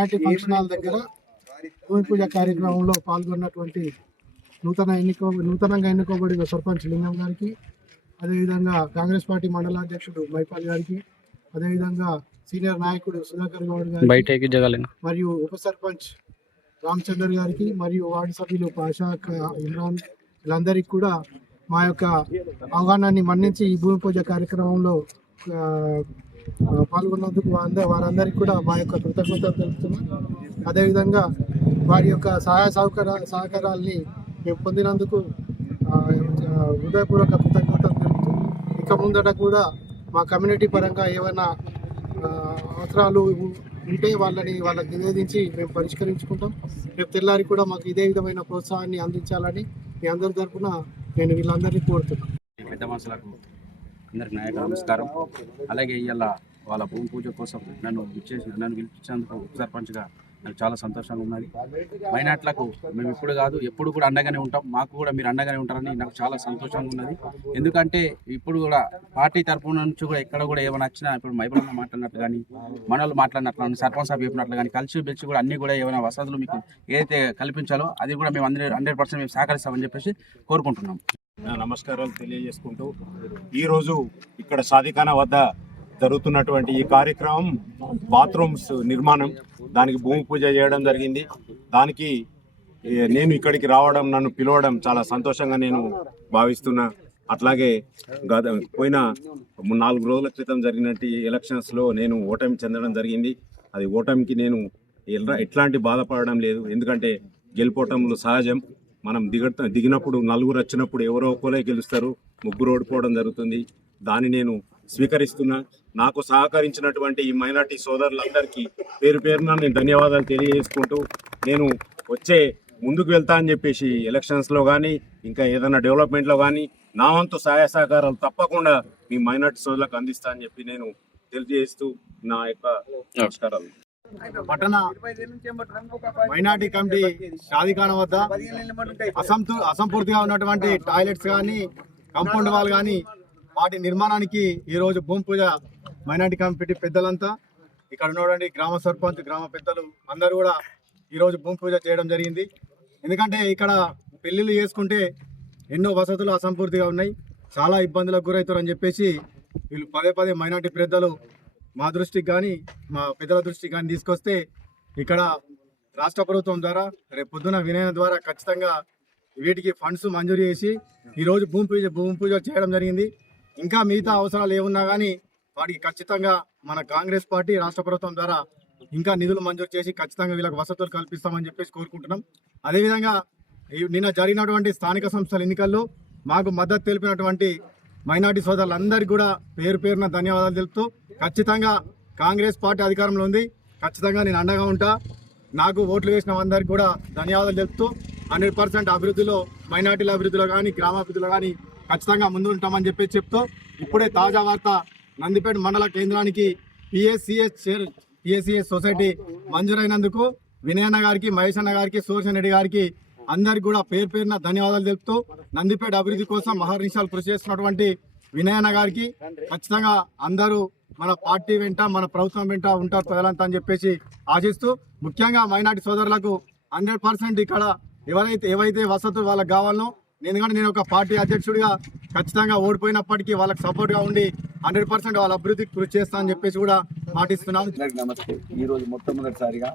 Minority function hall దగ్గర భూమి పూజ కార్యక్రమంలో పాల్గొన్నటువంటి నూతనంగా ఎన్నుకోబడిన సర్పంచ్ లింగం గారికి, అదేవిధంగా కాంగ్రెస్ పార్టీ మండలాధ్యక్షుడు మైపాల్ గారికి, అదేవిధంగా సీనియర్ నాయకుడు సుధాకర్ గౌడ్ గారికి, మరియు ఉప సర్పంచ్ రామచందర్ గారికి, మరియు వార్డు సభ్యులు పాషా, ఇమ్రాన్, వీళ్ళందరికీ కూడా మా యొక్క ఆహ్వానాన్ని మన్నించి ఈ భూమి పూజ కార్యక్రమంలో పాల్గొన్నందుకు వారందరికీ కూడా మా యొక్క కృతజ్ఞతలు తెలుపుతున్నాం. అదేవిధంగా వారి యొక్క సహకారాల్ని మేము పొందినందుకు హృదయపూర్వక కృతజ్ఞతలు తెలుపుతూ, ఇక ముందట కూడా మా కమ్యూనిటీ పరంగా ఏమైనా అవసరాలు ఉంటే వాళ్ళకి నివేదించి మేము పరిష్కరించుకుంటాం. రేపు తెల్లారి కూడా మాకు ఇదే విధమైన ప్రోత్సాహాన్ని అందించాలని మీ అందరి తరఫున నేను వీళ్ళందరినీ కోరుతున్నాను. పెద్ద మనుషులకు అందరికి నాయక నమస్కారం. అలాగే ఇవాళ వాళ్ళ భూమి పూజ కోసం నన్ను పిలిపించినందుకు ఉప సర్పంచ్గా నాకు చాలా సంతోషంగా ఉన్నది. మైనార్టీలకు మేము ఇప్పుడు కాదు ఎప్పుడు కూడా అండగానే ఉంటాం. మాకు కూడా మీరు అండగానే ఉంటారని నాకు చాలా సంతోషంగా ఉన్నది. ఎందుకంటే ఇప్పుడు కూడా పార్టీ తరఫున నుంచి కూడా ఎక్కడ కూడా ఏమైనా వచ్చినా, ఇప్పుడు మైబులన్న మాట్లాడినట్లు కానీ, మనోళ్ళు మాట్లాడినట్లు కానీ, సర్పంచ్ సాబ్ చెప్పినట్లు కానీ, కలిసి పిలిచి కూడా అన్ని కూడా ఏమైనా వసతులు మీకు ఏదైతే కల్పించాలో అది కూడా మేము 100% మేము సహకరిస్తామని చెప్పేసి కోరుకుంటున్నాం. నమస్కారాలు తెలియజేసుకుంటూ, ఈరోజు ఇక్కడ సాదిఖానా వద్ద జరుగుతున్నటువంటి ఈ కార్యక్రమం బాత్రూమ్స్ నిర్మాణం, దానికి భూమి పూజ చేయడం జరిగింది. దానికి నేను ఇక్కడికి రావడం, నన్ను పిలవడం చాలా సంతోషంగా నేను భావిస్తున్నా. అట్లాగే పోయిన 4 రోజుల క్రితం జరిగినట్టు ఎలక్షన్స్లో నేను ఓటమి చెందడం జరిగింది. అది ఓటమికి నేను ఎట్లాంటి బాధపడడం లేదు. ఎందుకంటే గెలుపోవటంలో సహజం. మనం దిగినప్పుడు నలుగురు వచ్చినప్పుడు ఎవరో ఒకరే గెలుస్తారు, ముగ్గురు ఓడిపోవడం జరుగుతుంది. దాన్ని నేను స్వీకరిస్తున్నా. నాకు సహకరించినటువంటి ఈ మైనార్టీ సోదరులందరికీ పేరు పేరున నేను ధన్యవాదాలు తెలియజేసుకుంటూ, నేను ముందుకు వెళ్తా అని చెప్పేసి ఎలక్షన్స్లో కానీ ఇంకా ఏదైనా డెవలప్మెంట్లో కానీ నా వంతు సహాయ సహకారాలు తప్పకుండా మీ మైనార్టీ సోదరులకు అందిస్తా అని చెప్పి నేను తెలియజేస్తూ నా యొక్క నమస్కారాలు. పట్టణ మైనార్టీ కమిటీ సాదిఖానా వద్ద అసంపూర్తిగా ఉన్నటువంటి టాయిలెట్స్ కానీ, కాంపౌండ్ వాల్ కానీ వాటి నిర్మాణానికి ఈరోజు భూమి పూజ మైనార్టీ కమిటీ పెద్దలంతా, ఇక్కడ ఉన్నటువంటి గ్రామ సర్పంచ్, గ్రామ పెద్దలు అందరూ కూడా ఈరోజు భూమి పూజ చేయడం జరిగింది. ఎందుకంటే ఇక్కడ పెళ్ళిళ్ళు చేసుకుంటే ఎన్నో వసతులు అసంపూర్తిగా ఉన్నాయి, చాలా ఇబ్బందులకు గురవుతారని చెప్పేసి వీళ్ళు పదే మైనార్టీ పెద్దలు మా దృష్టికి కానీ, మా పెద్దల దృష్టికి కానీ తీసుకొస్తే, ఇక్కడ రాష్ట్ర ప్రభుత్వం ద్వారా రేపు పొద్దున వినయన ద్వారా ఖచ్చితంగా వీటికి ఫండ్స్ మంజూరు చేసి ఈరోజు భూమి పూజ చేయడం జరిగింది. ఇంకా మిగతా అవసరాలు ఏమున్నా కానీ వాటికి ఖచ్చితంగా మన కాంగ్రెస్ పార్టీ రాష్ట్ర ప్రభుత్వం ద్వారా ఇంకా నిధులు మంజూరు చేసి ఖచ్చితంగా వీళ్ళకి వసతులు కల్పిస్తామని చెప్పేసి కోరుకుంటున్నాం. అదేవిధంగా నిన్న జరిగినటువంటి స్థానిక సంస్థల ఎన్నికల్లో మాకు మద్దతు తెలిపినటువంటి మైనార్టీ సోదరులందరికీ కూడా పేరు పేరున ధన్యవాదాలు తెలుపుతూ, ఖచ్చితంగా కాంగ్రెస్ పార్టీ అధికారంలో ఉంది, ఖచ్చితంగా నేను అండగా ఉంటా. నాకు ఓట్లు వేసిన అందరికీ కూడా ధన్యవాదాలు తెలుపుతూ 100% అభివృద్ధిలో, మైనార్టీల అభివృద్ధిలో కానీ, గ్రామాభివృద్ధిలో కానీ ఖచ్చితంగా ముందు ఉంటామని చెప్పి చెప్తూ, ఇప్పుడే తాజా వార్త, నందిపేట మండల కేంద్రానికి పిఎస్సిఎస్ సొసైటీ మంజూరైనందుకు వినయన్న గారికి, మహేష్ అన్న గారికి, సుదర్శన్ రెడ్డి గారికి అందరికి కూడా పేరు పేరున ధన్యవాదాలు తెలుపుతూ, నందిపేట అభివృద్ధి కోసం మహర్నిశాలు కృషి చేస్తున్నటువంటి వినయన్న గారికి ఖచ్చితంగా అందరూ మన పార్టీ వెంట, మన ప్రభుత్వం వెంట ఉంటారు ప్రజలంతా అని చెప్పేసి ఆశిస్తూ, ముఖ్యంగా మైనార్టీ సోదరులకు 100% ఇక్కడ ఏవైతే వసతులు వాళ్ళకి కావాలనో, ఎందుకంటే నేను ఒక పార్టీ అధ్యక్షుడిగా ఖచ్చితంగా ఓడిపోయినప్పటికీ వాళ్ళకి సపోర్ట్గా ఉండి 100% వాళ్ళ అభివృద్ధికి కృషి చేస్తా అని చెప్పేసి కూడా మాటిస్తున్నాను. నమస్తే. ఈరోజు మొట్టమొదటిసారిగా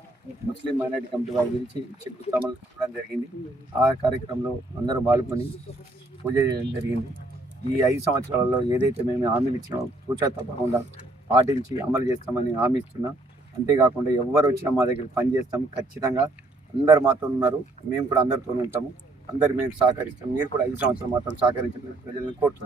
ముస్లిం మైనార్టీ కమిటీ వారి గురించి శంకుస్థాపన చేయడం జరిగింది. ఆ కార్యక్రమంలో అందరూ పాల్గొని పూజ చేయడం జరిగింది. ఈ 5 సంవత్సరాలలో ఏదైతే మేము హామీలు ఇచ్చినామో పూజ తప్పకుండా పాటించి అమలు చేస్తామని హామీ ఇస్తున్నాం. అంతేకాకుండా ఎవరు వచ్చినా మా దగ్గర పనిచేస్తాము. ఖచ్చితంగా అందరు మాతో ఉన్నారు, మేము కూడా అందరితో ఉంటాము. అందరు మేము సహకరిస్తాం. మీరు కూడా 5 సంవత్సరాలు మాత్రం సహకరించాలని ప్రజలను కోరుతున్నాం.